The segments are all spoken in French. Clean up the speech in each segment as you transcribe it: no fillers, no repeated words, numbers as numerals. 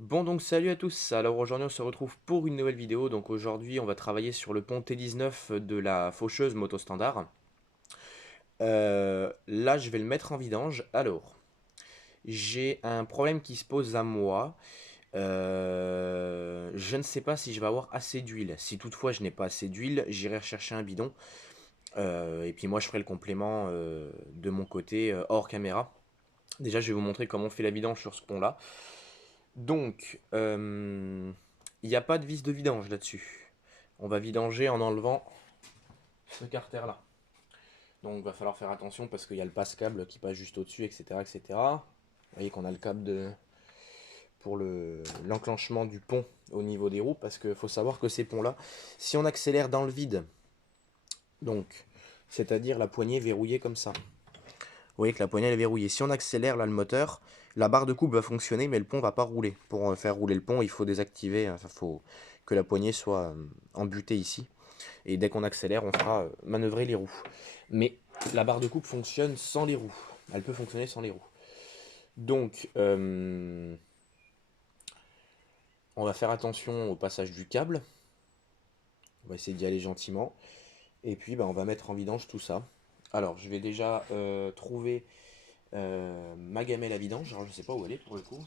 Bon donc salut à tous, alors aujourd'hui on se retrouve pour une nouvelle vidéo, donc aujourd'hui on va travailler sur le pont T19 de la faucheuse moto standard. Là je vais le mettre en vidange, alors j'ai un problème qui se pose à moi. Je ne sais pas si je vais avoir assez d'huile, si toutefois je n'ai pas assez d'huile j'irai rechercher un bidon. Et puis moi je ferai le complément de mon côté hors caméra. Déjà je vais vous montrer comment on fait la vidange sur ce pont là. Donc, il n'y a pas de vis de vidange là-dessus. On va vidanger en enlevant ce carter-là. Donc, il va falloir faire attention parce qu'il y a le passe-câble qui passe juste au-dessus, etc., etc. Vous voyez qu'on a le câble pour l'enclenchement du pont au niveau des roues, parce qu'il faut savoir que ces ponts-là, si on accélère dans le vide, donc, c'est-à-dire la poignée verrouillée comme ça, vous voyez que la poignée est verrouillée. Si on accélère là le moteur, la barre de coupe va fonctionner, mais le pont va pas rouler. Pour faire rouler le pont, il faut désactiver, enfin, faut que la poignée soit embutée ici. Et dès qu'on accélère, on fera manœuvrer les roues. Mais la barre de coupe fonctionne sans les roues. Elle peut fonctionner sans les roues. Donc, on va faire attention au passage du câble. On va essayer d'y aller gentiment. Et puis, bah, on va mettre en vidange tout ça. Alors, je vais déjà trouver ma gamelle à vidange. Alors, je sais pas où elle est pour le coup.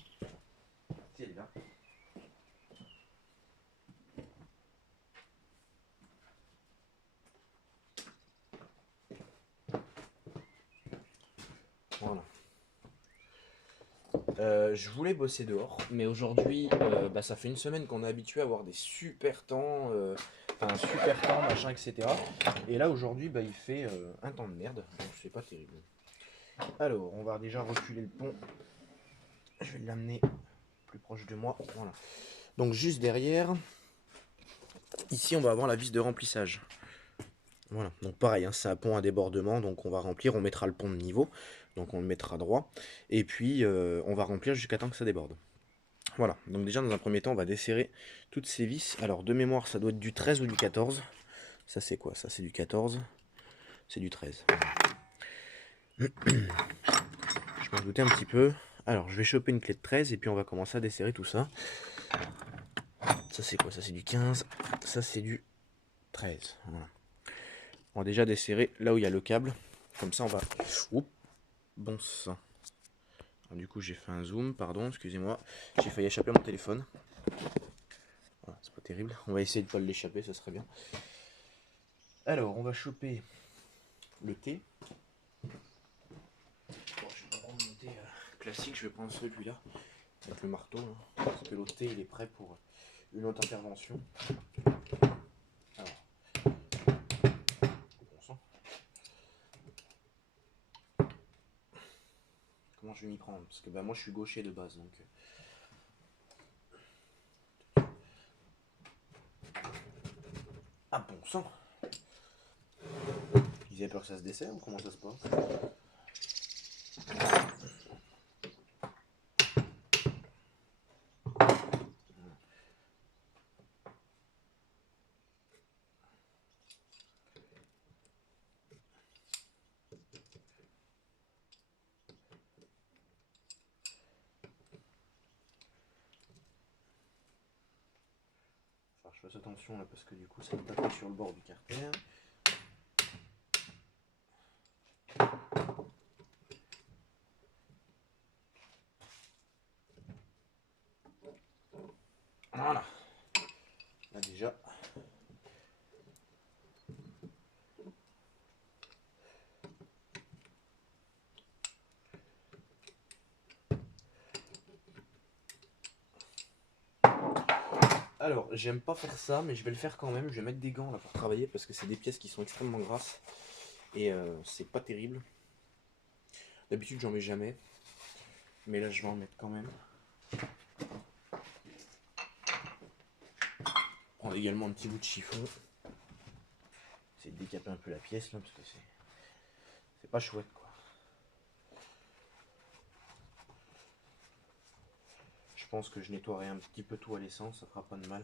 Si, elle est là. Voilà. Je voulais bosser dehors, mais aujourd'hui, bah, ça fait une semaine qu'on est habitué à avoir des super temps, enfin super temps, machin, etc. Et là aujourd'hui, bah, il fait un temps de merde, donc c'est pas terrible. Alors, on va déjà reculer le pont. Je vais l'amener plus proche de moi. Voilà. Donc juste derrière, ici on va avoir la vis de remplissage. Voilà, donc pareil, hein, c'est un pont à débordement, donc on va remplir, on mettra le pont de niveau, donc on le mettra droit, et puis on va remplir jusqu'à temps que ça déborde. Voilà, donc déjà dans un premier temps, on va desserrer toutes ces vis. Alors de mémoire, ça doit être du 13 ou du 14. Ça c'est quoi? Ça c'est du 14. C'est du 13. Je m'en doutais un petit peu. Alors je vais choper une clé de 13 et puis on va commencer à desserrer tout ça. Ça c'est quoi? Ça c'est du 15. Ça c'est du 13. Voilà. On va déjà desserrer là où il y a le câble. Comme ça on va... Oups, bon sang. Alors, du coup j'ai fait un zoom, pardon, excusez-moi. J'ai failli échapper mon téléphone. Voilà, c'est pas terrible. On va essayer de pas l'échapper, ça serait bien. Alors on va choper le T. Bon, je vais pas prendre mon thé classique, je vais prendre celui-là, avec le marteau, là, parce que l'autre thé il est prêt pour une autre intervention. Alors, bon sang. Comment je vais m'y prendre? Parce que bah, moi je suis gaucher de base, donc... Ah bon sang! Ils avaient peur que ça se dessert ou comment ça se passe? Alors je fasse attention là parce que du coup ça me tape sur le bord du carter. Voilà. Là déjà. Alors, j'aime pas faire ça, mais je vais le faire quand même. Je vais mettre des gants là pour travailler parce que c'est des pièces qui sont extrêmement grasses et c'est pas terrible. D'habitude, j'en mets jamais, mais là, je vais en mettre quand même. Prendre également un petit bout de chiffon. Essayer de décaper un peu la pièce là parce que c'est pas chouette quoi. Je pense que je nettoierai un petit peu tout à l'essence, ça fera pas de mal.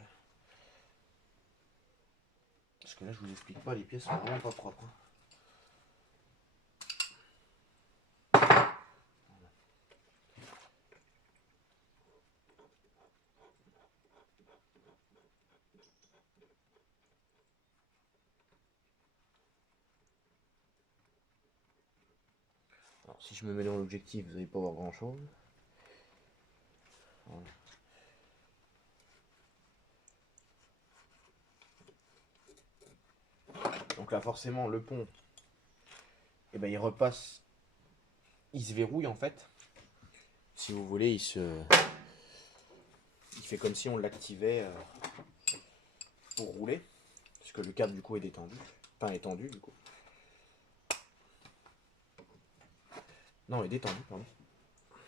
Parce que là, je vous explique pas, les pièces sont vraiment pas propres, hein. Si je me mets dans l'objectif, vous n'allez pas voir grand chose. Voilà. Donc là forcément le pont, eh ben, il repasse, il se verrouille en fait. Si vous voulez, il fait comme si on l'activait pour rouler. Parce que le câble du coup est détendu. Enfin est tendu du coup. Non, il est détendu, pardon.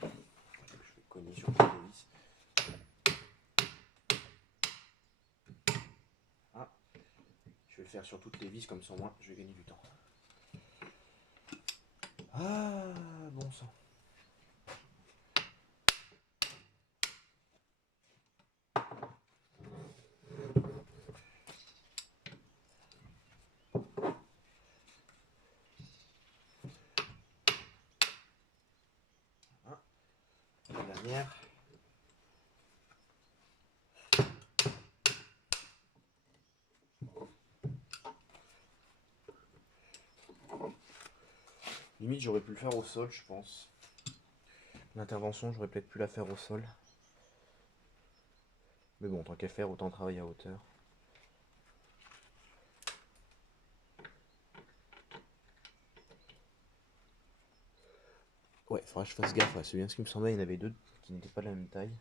Je vais cogner sur toutes les vis. Ah. Je vais le faire sur toutes les vis, comme ça au moins je vais gagner du temps. Ah, bon sang. Ah, la dernière. Limite, j'aurais pu le faire au sol, je pense. L'intervention, j'aurais peut-être pu la faire au sol. Mais bon, tant qu'à faire, autant travailler à hauteur. Ouais, faudra que je fasse gaffe. Ouais, c'est bien ce qui me semblait, il y en avait deux qui n'étaient pas de la même taille.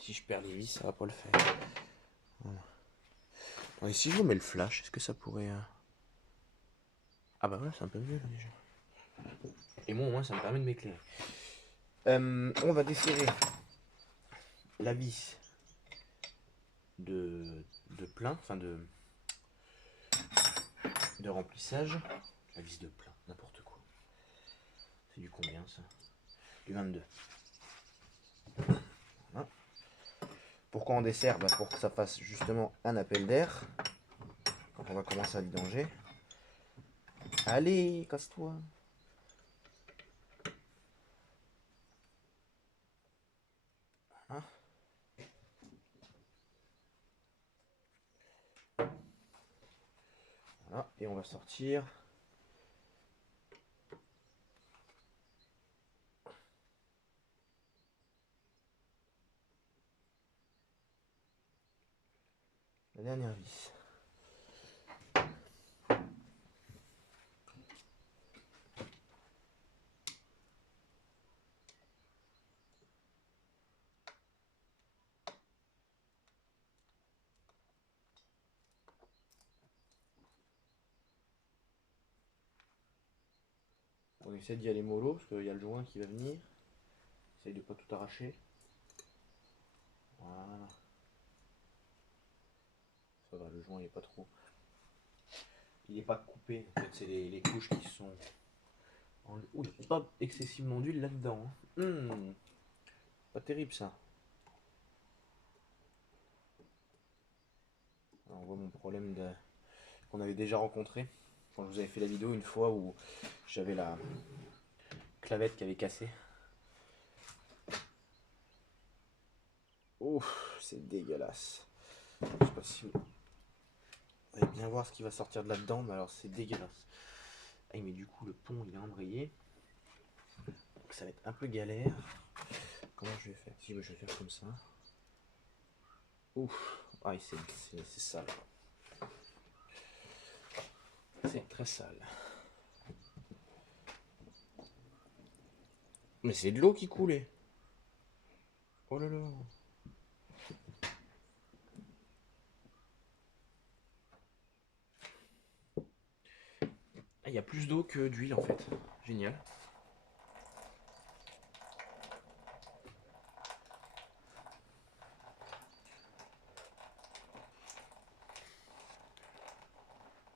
Si je perds les vis, ça va pas le faire. Voilà. Et si je vous mets le flash, est-ce que ça pourrait... Ah bah ouais, c'est un peu mieux là déjà. Et moi au moins ça me permet de m'éclairer. On va desserrer la vis de plein, enfin de remplissage. La vis de plein, n'importe quoi. C'est du combien ça? Du 22. Voilà. Pourquoi on dessert? Bah pour que ça fasse justement un appel d'air quand on va commencer à vidanger. Allez, casse-toi. Hein? Voilà, et on va sortir. La dernière vis. On essaie d'y aller mollo parce qu'il y a le joint qui va venir. Essaye de pas tout arracher. Voilà. Ça va, le joint il est pas trop. Il n'est pas coupé. En fait, c'est les couches qui sont. Ouh, il n'y a pas excessivement d'huile là-dedans. Pas terrible ça. Alors, on voit mon problème qu'on avait déjà rencontré quand je vous avais fait la vidéo une fois où j'avais la clavette qui avait cassé. Ouf, c'est dégueulasse. Je sais pas si vous allez bien voir ce qui va sortir de là-dedans, mais alors c'est dégueulasse. Ah, mais du coup, le pont il est embrayé. Donc ça va être un peu galère. Comment je vais faire? Si je vais faire comme ça. Ouf, ah, c'est sale. C'est très sale. Mais c'est de l'eau qui coulait. Oh là là. Ah, il y a plus d'eau que d'huile en fait. Génial.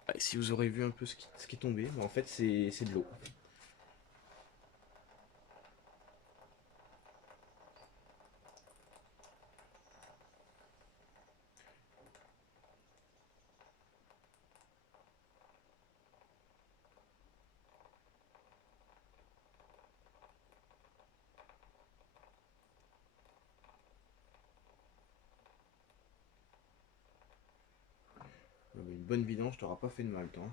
Ah, si vous aurez vu un peu ce qui est tombé, en fait c'est de l'eau. Une bonne vidange t'aura pas fait de mal, toi.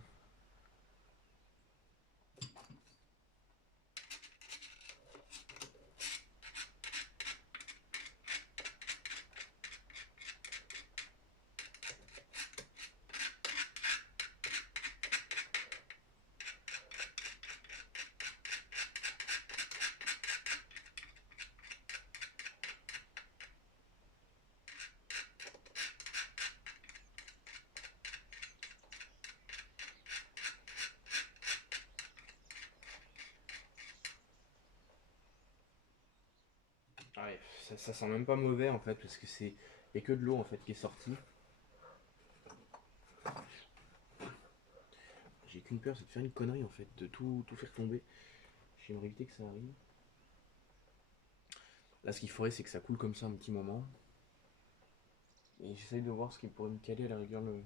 Ouais, ça sent même pas mauvais en fait, parce que c'est. Il y a que de l'eau en fait qui est sortie. J'ai qu'une peur, c'est de faire une connerie en fait, de tout faire tomber. J'aimerais éviter que ça arrive. Là, ce qu'il faudrait, c'est que ça coule comme ça un petit moment. Et j'essaye de voir ce qui pourrait me caler à la rigueur le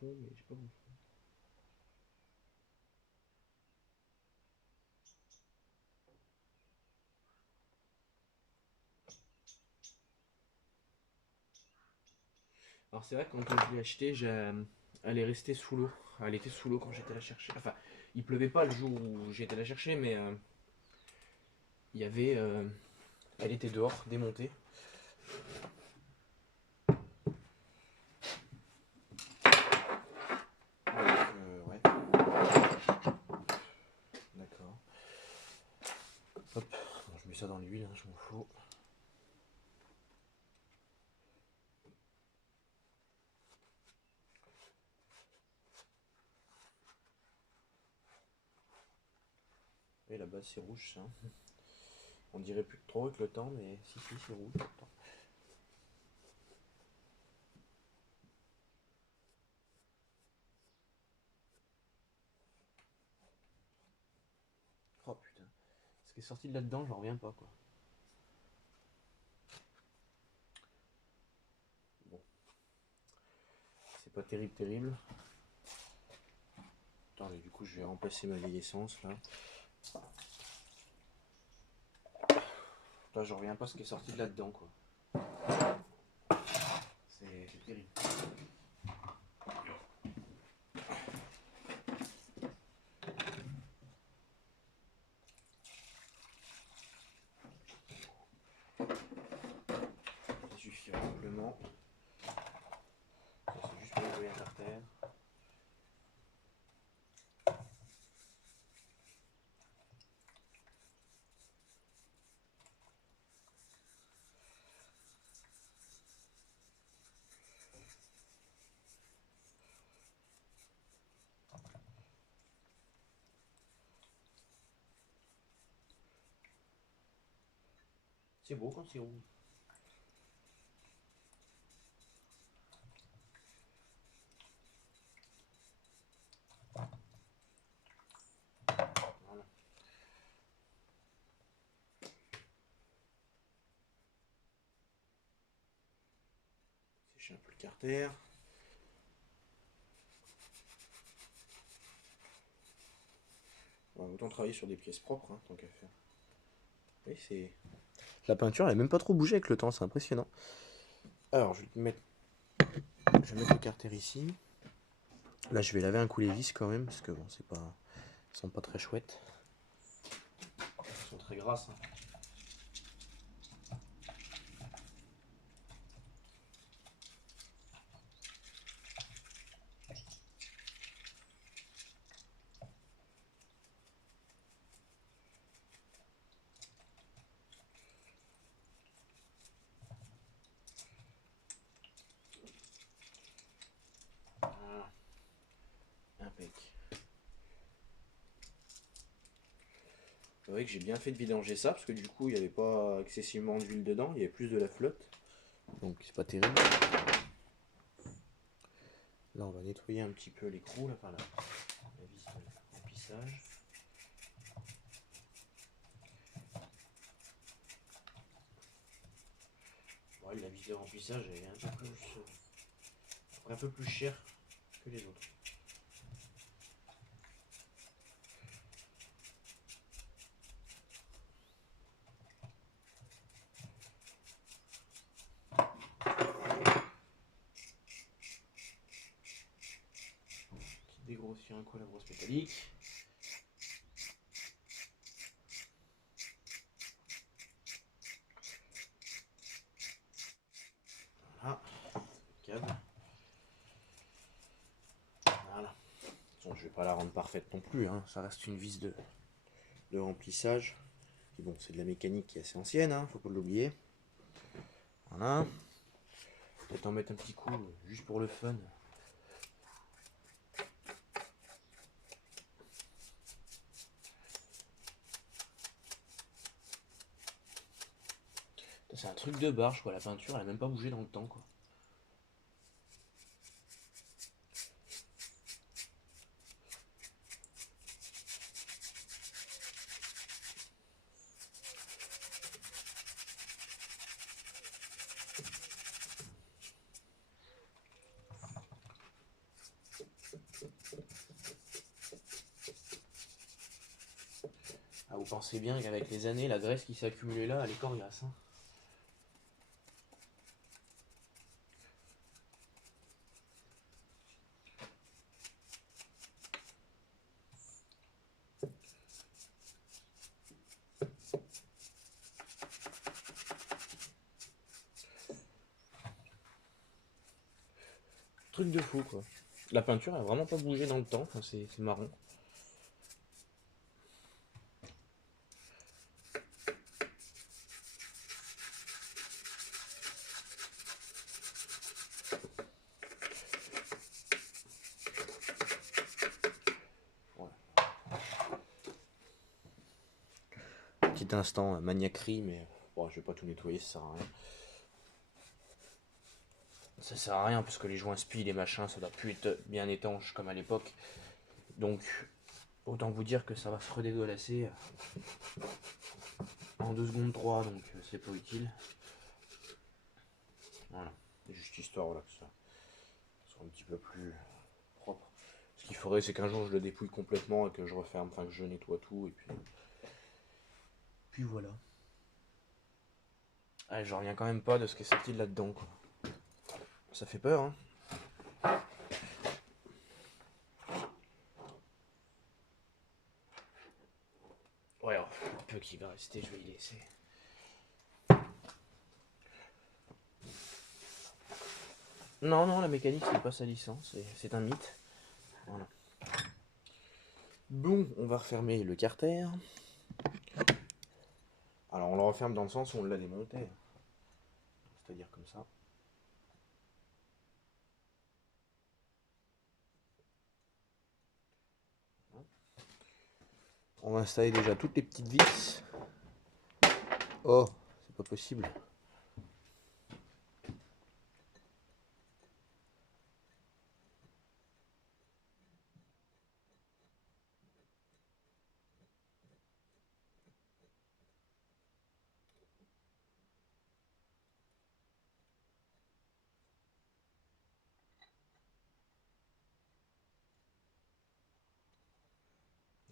pont, mais j'ai pas bon. Alors c'est vrai que quand je l'ai acheté, elle est restée sous l'eau. Elle était sous l'eau quand j'étais la chercher. Enfin, il pleuvait pas le jour où j'étais la chercher, mais il y avait. Elle était dehors, démontée. Ouais. D'accord. Hop. Bon, je mets ça dans l'huile, hein, je m'en fous. Et la base c'est rouge ça. On dirait plus trop avec le temps, mais si c'est rouge. Attends. Oh putain. Ce qui est sorti de là-dedans, j'en reviens pas quoi. Bon. C'est pas terrible. Attends, mais du coup je vais remplacer ma vieille essence là. Là je reviens pas ce qui est sorti de là-dedans quoi. C'est terrible. Ça suffit amplement. Ça c'est juste pour nettoyer la terre. C'est beau quand c'est rouge. Voilà. Sécher un peu le carter. On va autant travailler sur des pièces propres, hein, tant qu'à faire. Oui, c'est. La peinture, elle n'a même pas trop bougé avec le temps, c'est impressionnant. Alors, je vais mettre le carter ici. Là, je vais laver un coup les vis quand même, parce que bon, c'est pas. Elles sont pas très chouettes. Elles sont très grasses. Hein. Voilà. Impec. C'est vrai que j'ai bien fait de vidanger ça, parce que du coup, il n'y avait pas excessivement d'huile dedans, il y avait plus de la flotte. Donc, c'est pas terrible. Là, on va nettoyer un petit peu l'écrou, là, par la vis de remplissage. Ouais, la vis de remplissage, elle est un peu plus chère que les autres. aussi un coup à la brosse métallique. Voilà, câble. Voilà. Bon, je vais pas la rendre parfaite non plus, hein. Ça reste une vis de remplissage. Et bon, c'est de la mécanique qui est assez ancienne, hein, faut pas l'oublier. Voilà. Peut-être en mettre un petit coup, juste pour le fun. C'est un truc de barge, quoi. La peinture, elle a même pas bougé dans le temps, quoi. Ah, vous pensez bien qu'avec les années, la graisse qui s'est accumulée là, elle est coriace, hein. Truc de fou, quoi. La peinture a vraiment pas bougé dans le temps, enfin, c'est marrant. Ouais. Petit instant maniaquerie, mais bon, je vais pas tout nettoyer, ça sert à rien. Ça sert à rien parce que les joints spi, les machins, ça doit plus être bien étanche comme à l'époque. Donc, autant vous dire que ça va se redégueulasser en 2 secondes 3, donc c'est pas utile. Voilà, juste histoire voilà, que ça soit un petit peu plus propre. Ce qu'il faudrait, c'est qu'un jour je le dépouille complètement et que je referme, enfin que je nettoie tout, et puis voilà. Ah, je reviens quand même pas de ce qui est sorti de là-dedans, quoi. Ça fait peur, hein. Ouais, alors, le peu qui va rester, je vais y laisser. Non, non, la mécanique, c'est pas salissant, c'est un mythe. Voilà. Bon, on va refermer le carter. Alors, on le referme dans le sens où on l'a démonté. C'est-à-dire comme ça. On va installer déjà toutes les petites vis. Oh, c'est pas possible.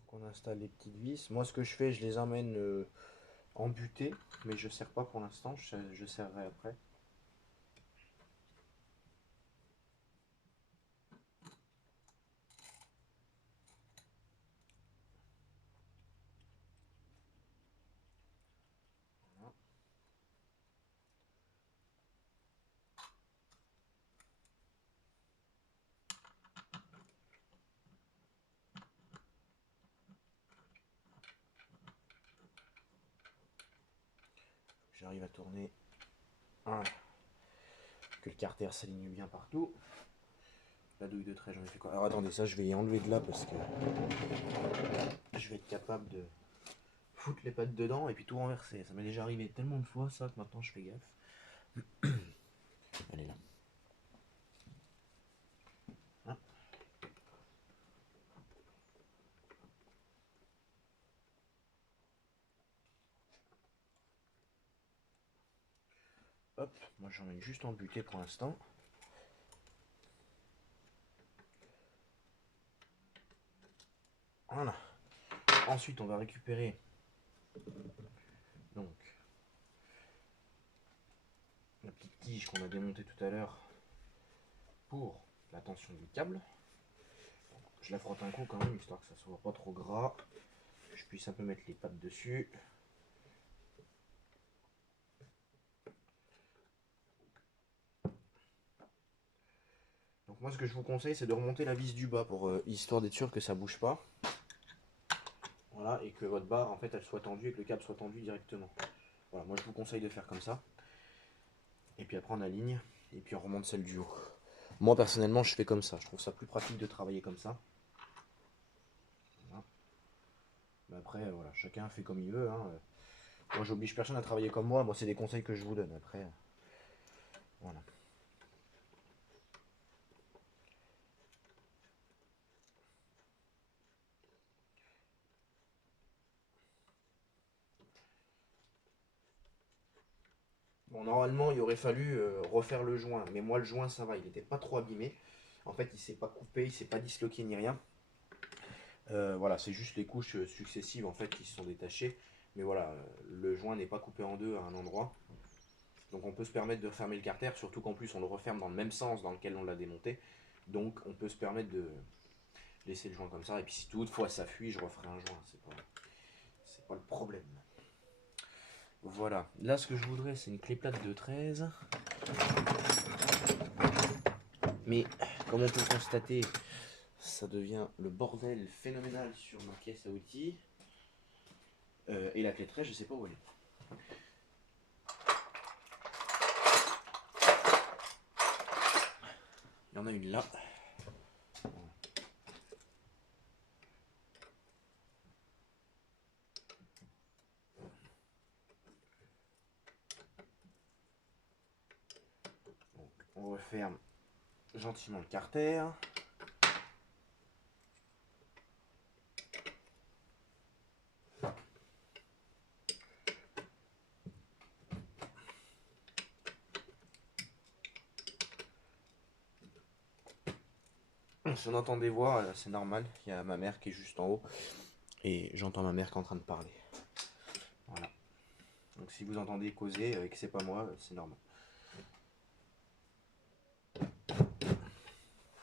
Donc on installe les petites vis. Moi, ce que je fais, je les emmène en butée, mais je ne serre pas pour l'instant, je serrerai après. Voilà. J'arrive à tourner. Voilà. Que le carter s'aligne bien partout. La douille de trait, j'en ai fait quoi? Alors attendez, ça je vais y enlever de là parce que je vais être capable de foutre les pattes dedans et puis tout renverser. Ça m'est déjà arrivé tellement de fois ça que maintenant je fais gaffe. Elle est là. Hein. Hop, moi j'emmène juste en butée pour l'instant. Voilà. Ensuite on va récupérer donc la petite tige qu'on a démontée tout à l'heure pour la tension du câble. Je la frotte un coup quand même, histoire que ça soit pas trop gras. Que je puisse un peu mettre les pattes dessus. Donc moi ce que je vous conseille c'est de remonter la vis du bas pour histoire d'être sûr que ça bouge pas. Voilà, et que votre barre en fait elle soit tendue et que le câble soit tendu directement. Voilà, moi je vous conseille de faire comme ça. Et puis après on aligne et puis on remonte celle du haut. Moi personnellement je fais comme ça, je trouve ça plus pratique de travailler comme ça. Voilà. Mais après voilà, chacun fait comme il veut. Hein. Moi j'oblige personne à travailler comme moi c'est des conseils que je vous donne après. Voilà. Bon, normalement, il aurait fallu refaire le joint, mais moi, le joint, ça va, il n'était pas trop abîmé. En fait, il s'est pas coupé, il s'est pas disloqué ni rien. Voilà, c'est juste les couches successives en fait qui se sont détachées. Mais voilà, le joint n'est pas coupé en deux à un endroit. Donc on peut se permettre de refermer le carter, surtout qu'en plus on le referme dans le même sens dans lequel on l'a démonté. Donc on peut se permettre de laisser le joint comme ça. Et puis si toutefois ça fuit, je referai un joint. C'est pas le problème. Voilà, là ce que je voudrais c'est une clé plate de 13. Mais comme on peut le constater, ça devient le bordel phénoménal sur ma caisse à outils. Et la clé 13, je sais pas où elle est. Il y en a une là. Donc, on referme gentiment le carter. Si on entend des voix, c'est normal. Il y a ma mère qui est juste en haut. Et j'entends ma mère qui est en train de parler. Voilà. Donc si vous entendez causer et que c'est pas moi, c'est normal.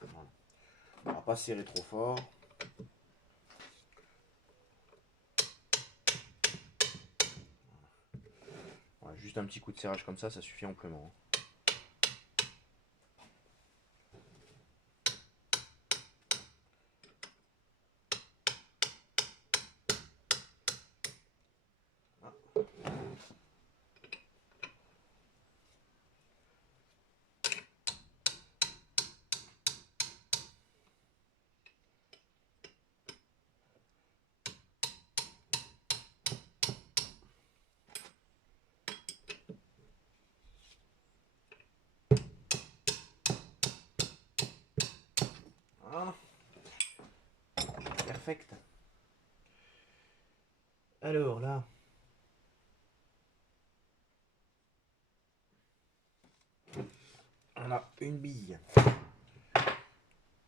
Voilà. On va pas serrer trop fort. Voilà, juste un petit coup de serrage comme ça suffit amplement. Voilà. Perfect. Alors là, on a une bille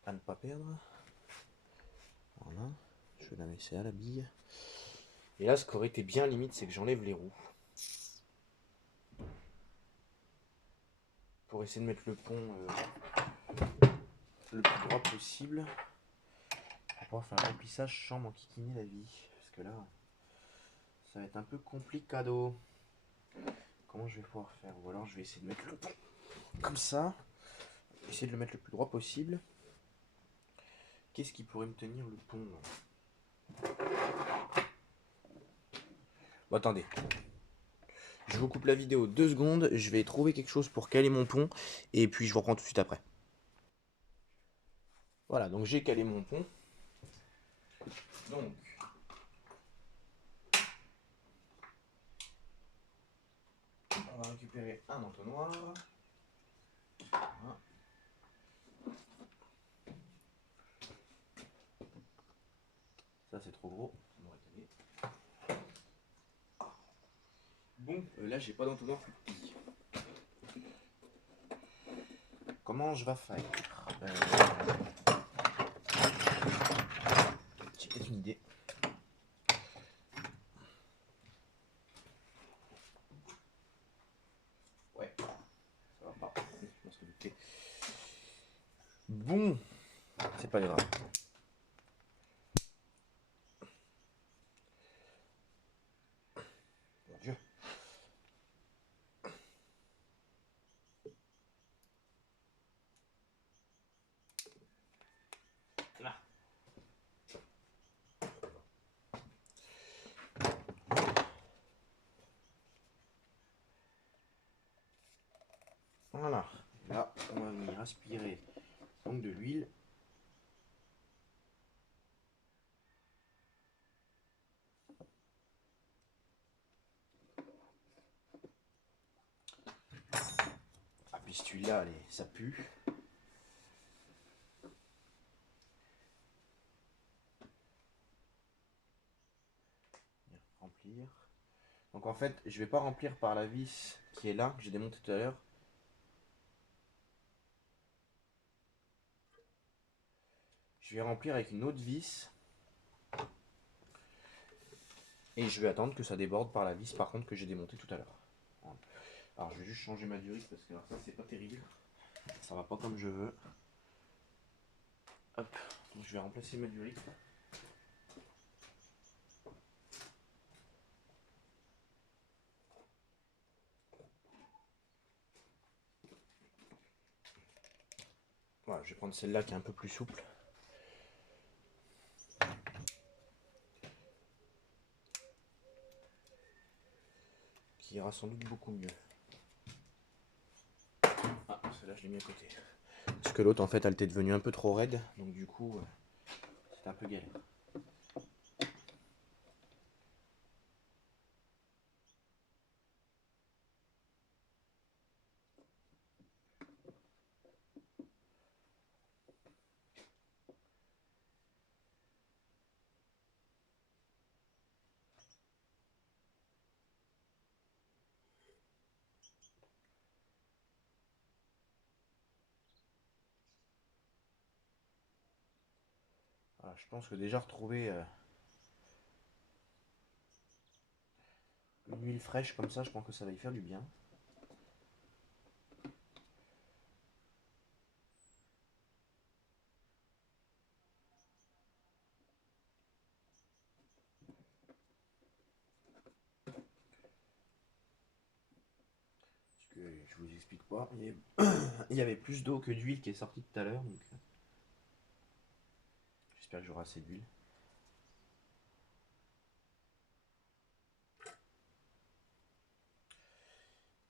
à ne pas perdre. Voilà. Je vais la laisser à la bille. Et là, ce qui aurait été bien limite, c'est que j'enlève les roues. Pour essayer de mettre le pont le plus droit possible. Pour pouvoir faire un remplissage sans m'enquiquiner la vie. Parce que là, ça va être un peu complicado. Comment je vais pouvoir faire? Ou alors je vais essayer de mettre le pont comme ça. Essayer de le mettre le plus droit possible. Qu'est-ce qui pourrait me tenir le pont là? Bon, attendez. Je vous coupe la vidéo 2 secondes. Je vais trouver quelque chose pour caler mon pont. Et puis je vous reprends tout de suite après. Voilà, donc j'ai calé mon pont. Donc, on va récupérer un entonnoir. Voilà. Ça c'est trop gros. Bon, là j'ai pas d'entonnoir plus petit. Comment je vais faire? J'ai peut-être une idée. Ouais, ça va pas. Je pense que bon, c'est pas grave. Voilà. Là, on va venir aspirer donc de l'huile. Ah, puis cette huile-là, ça pue. Remplir. Donc en fait, je vais pas remplir par la vis qui est là, que j'ai démonté tout à l'heure. Je vais remplir avec une autre vis. Et je vais attendre que ça déborde par la vis par contre que j'ai démonté tout à l'heure. Voilà. Alors je vais juste changer ma durite parce que alors, ça c'est pas terrible. Ça va pas comme je veux. Hop, donc je vais remplacer ma durite. Voilà, je vais prendre celle-là qui est un peu plus souple. Qui ira sans doute beaucoup mieux. Ah, celle-là je l'ai mis à côté. Parce que l'autre en fait elle était devenue un peu trop raide, donc du coup c'était un peu galère. Voilà, je pense que déjà retrouver une huile fraîche comme ça, je pense que ça va y faire du bien. Parce que je vous explique pas, il y avait plus d'eau que d'huile qui est sortie tout à l'heure, donc j'espère que j'aurai assez d'huile.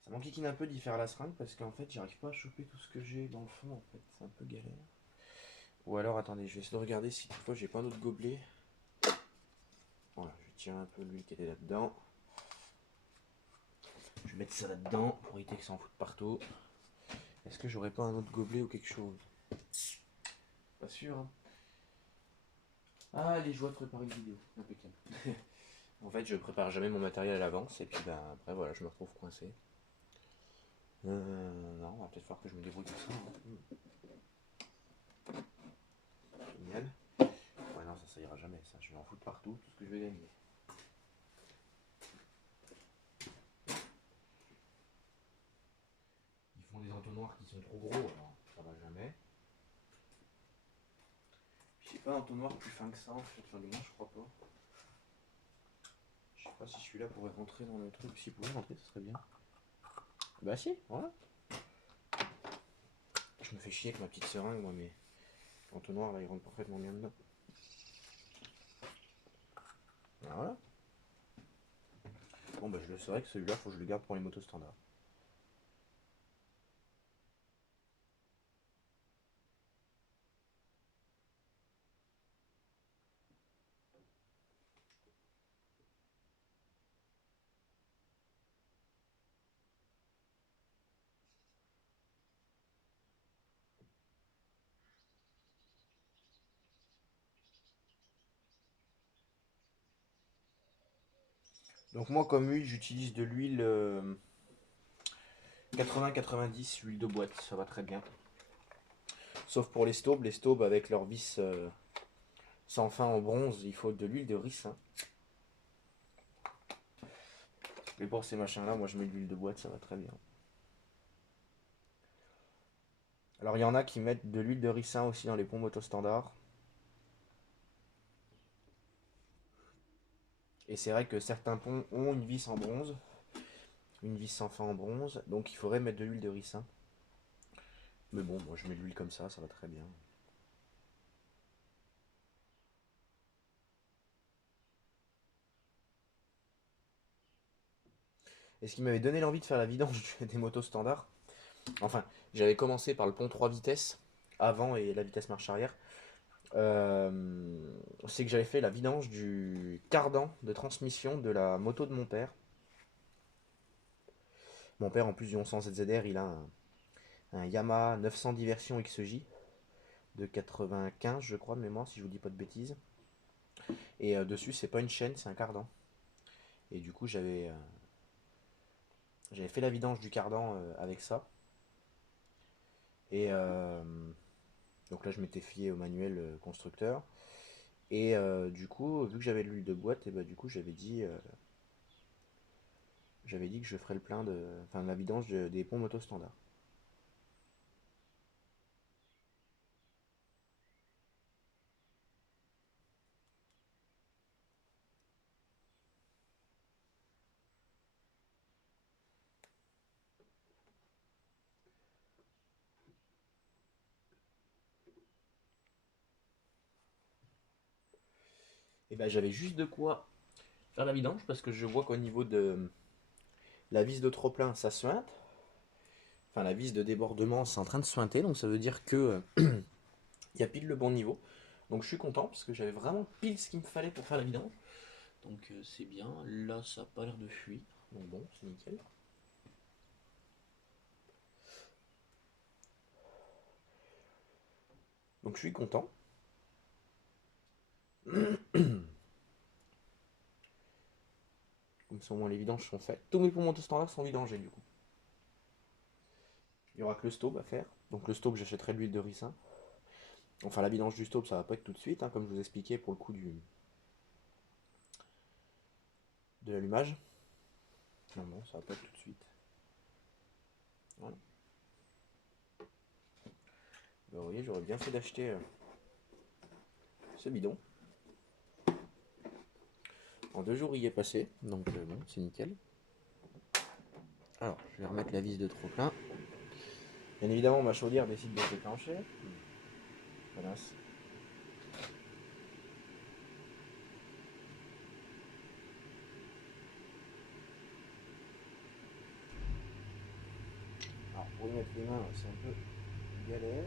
Ça m'enquiquine un peu d'y faire la seringue parce qu'en fait j'arrive pas à choper tout ce que j'ai dans le fond en fait, c'est un peu galère. Ou alors attendez, je vais essayer de regarder si toutefois j'ai pas un autre gobelet. Voilà, je tire un peu l'huile qui était là-dedans. Je vais mettre ça là-dedans pour éviter que ça en foute partout. Est-ce que j'aurais pas un autre gobelet ou quelque chose? Pas sûr. Hein. Ah, les joies de préparer une vidéo. Impeccable. En fait, je prépare jamais mon matériel à l'avance et puis ben, après, voilà, je me retrouve coincé. Non, on va peut-être falloir que je me débrouille tout ça. Hein. Génial. Ouais, non, ça ira jamais. Ça, je vais en foutre partout, tout ce que je vais gagner. Ils font des entonnoirs qui sont trop gros, alors ça va jamais. J'ai pas un entonnoir plus fin que ça en fait, enfin du moins je crois pas. Je sais pas si celui-là pourrait rentrer dans le truc. S'il pouvait rentrer, ça serait bien. Bah si, voilà. Je me fais chier avec ma petite seringue, moi, mais l'entonnoir là il rentre parfaitement bien dedans. Voilà. Bon bah je le saurais que celui-là faut que je le garde pour les motos standards. Donc moi comme huile j'utilise de l'huile 80-90, huile de boîte, ça va très bien. Sauf pour les staubes avec leur vis sans fin en bronze, il faut de l'huile de ricin. Mais pour ces machins là, moi je mets de l'huile de boîte, ça va très bien. Alors il y en a qui mettent de l'huile de ricin aussi dans les pompes auto standards. Et c'est vrai que certains ponts ont une vis en bronze, une vis sans fin en bronze, donc il faudrait mettre de l'huile de ricin. Mais bon, moi je mets de l'huile comme ça va très bien. Et ce qui m'avait donné l'envie de faire la vidange des motos standards, Enfin, j'avais commencé par le pont 3 vitesses, avant et la vitesse marche arrière. C'est que j'avais fait la vidange du cardan de transmission de la moto de mon père. Mon père, en plus du 1100 ZZR, il a un Yamaha 900 Diversion XJ de 95, je crois, de mémoire, si je vous dis pas de bêtises. Et dessus, c'est pas une chaîne, c'est un cardan. Et du coup, j'avais fait la vidange du cardan avec ça. Et donc là, je m'étais fié au manuel constructeur. Et du coup, vu que j'avais de l'huile de boîte, et bah, du coup, j'avais dit que je ferais le plein enfin, la vidange des pompes moto standard. Et ben j'avais juste de quoi faire la vidange parce que je vois qu'au niveau de la vis de trop-plein, ça suinte. Enfin, la vis de débordement, c'est en train de suinter, donc ça veut dire que il y a pile le bon niveau. Donc je suis content parce que j'avais vraiment pile ce qu'il me fallait pour faire la vidange. Donc c'est bien. Là, ça n'a pas l'air de fuir. Donc bon, c'est nickel. Donc je suis content. Comme ça, au moins les vidanges sont faites. Tous mes poumons de standard sont vidangés du coup. Il y aura que le stop à faire. Donc le stop, j'achèterai de l'huile de ricin. Enfin, la vidange du stop, ça va pas être tout de suite, hein, comme je vous expliquais pour le coup de l'allumage. Non, non, ça va pas être tout de suite. Voilà. Ben, vous voyez, j'aurais bien fait d'acheter ce bidon. En 2 jours, il y est passé, donc bon, c'est nickel. Alors, je vais remettre la vis de trop plein. Bien évidemment, ma chaudière décide de se déclencher. Voilà. Alors, pour y mettre les mains, c'est un peu galère.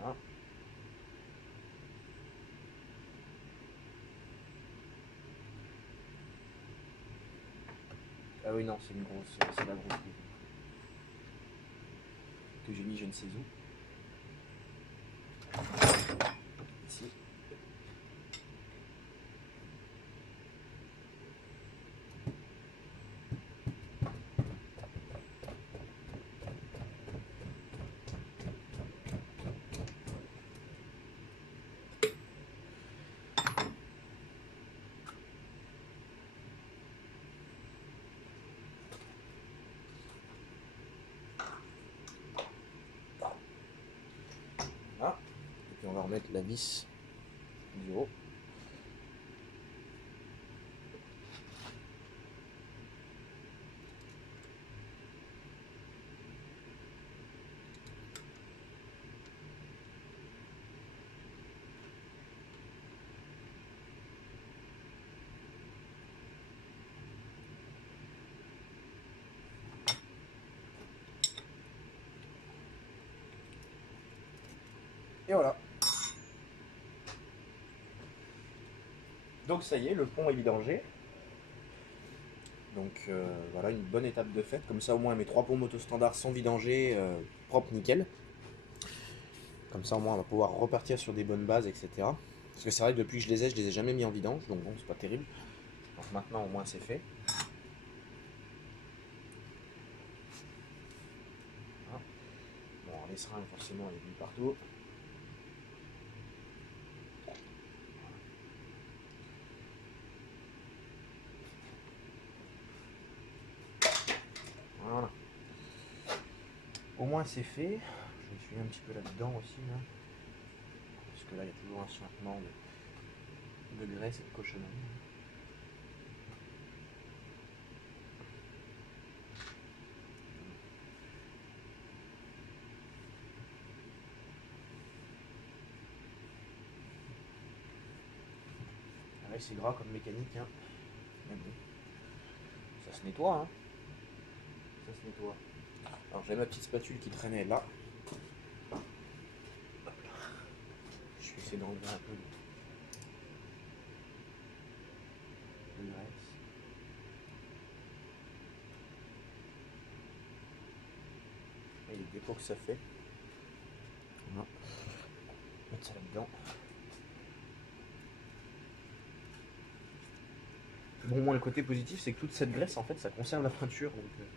Voilà. Ah oui, non, c'est une grosse, c'est la grosse que j'ai mis je ne sais où. Ici. Voilà. Et puis on va remettre la vis du haut. Et voilà. Donc ça y est, le pont est vidangé. Donc voilà, une bonne étape de fête. Comme ça, au moins, mes 3 pompes moto standards sont vidangés, propres, nickel. Comme ça, au moins, on va pouvoir repartir sur des bonnes bases, etc. Parce que c'est vrai que depuis que je les ai jamais mis en vidange. Donc bon, c'est pas terrible. Donc maintenant, au moins, c'est fait. Voilà. Bon, les seringues, forcément, il y a du partout. Voilà. Au moins c'est fait. Je me suis un petit peu là-dedans aussi, là. Parce que là, il y a toujours un suintement de graisse et de cochonnerie. Ah ouais, c'est gras comme mécanique, hein. Mais bon, ça se nettoie, hein. Ça se nettoie. Alors j'ai ma petite spatule qui traînait là. Je vais essayer d'enlever un peu de graisse. Et les dépôts que ça fait. Voilà. Mettre ça là-dedans. Bon, moi, le côté positif, c'est que toute cette graisse, en fait, ça conserve la peinture. Donc, voilà.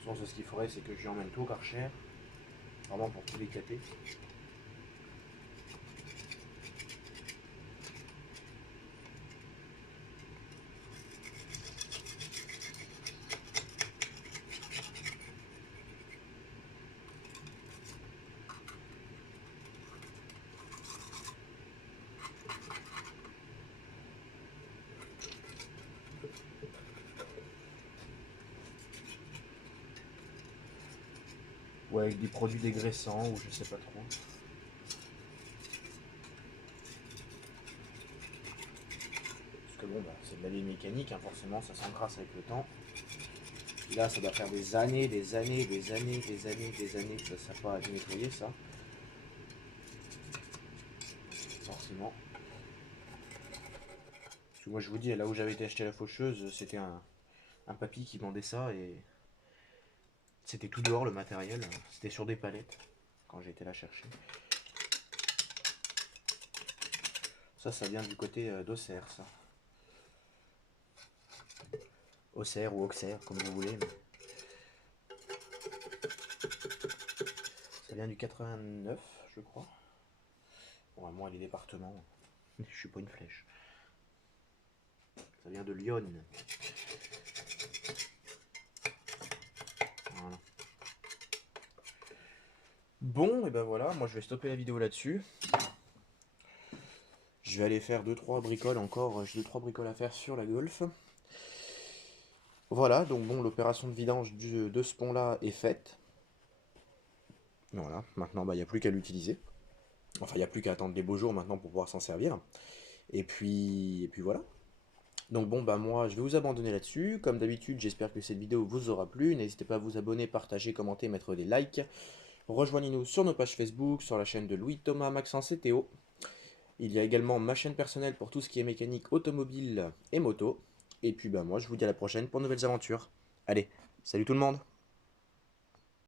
Sinon, ce qu'il faudrait, c'est que j'y emmène tout au Karcher. Vraiment pour tout décaper. Ou avec des produits dégraissants, ou je sais pas trop. Parce que bon, bah, c'est de la vieille mécanique, hein, forcément, ça s'encrasse avec le temps. Et là, ça doit faire des années, des années, des années, des années, des années que ça ne pas à nettoyer, ça. Forcément. Parce que moi, je vous dis, là où j'avais été acheter la faucheuse, c'était un papy qui vendait ça et c'était tout dehors le matériel. C'était sur des palettes quand j'ai été la chercher. Ça vient du côté d'Auxerre, ça. Auxerre ou Auxerre, comme vous voulez. Mais... ça vient du 89, je crois. Bon, moi, les départements, je suis pas une flèche. Ça vient de Lyon. Voilà. Bon, et ben voilà, moi je vais stopper la vidéo là-dessus. Je vais aller faire 2-3 bricoles encore. J'ai 2-3 bricoles à faire sur la Golf. Voilà, donc bon, l'opération de vidange de ce pont-là est faite. Voilà, maintenant, bah, il n'y a plus qu'à l'utiliser. Enfin, il n'y a plus qu'à attendre les beaux jours maintenant pour pouvoir s'en servir. Et puis voilà. Donc bon, bah moi, je vais vous abandonner là-dessus. Comme d'habitude, j'espère que cette vidéo vous aura plu. N'hésitez pas à vous abonner, partager, commenter, mettre des likes. Rejoignez-nous sur nos pages Facebook, sur la chaîne de Louis, Thomas, Maxence et Théo. Il y a également ma chaîne personnelle pour tout ce qui est mécanique automobile et moto. Et puis bah moi, je vous dis à la prochaine pour de nouvelles aventures. Allez, salut tout le monde!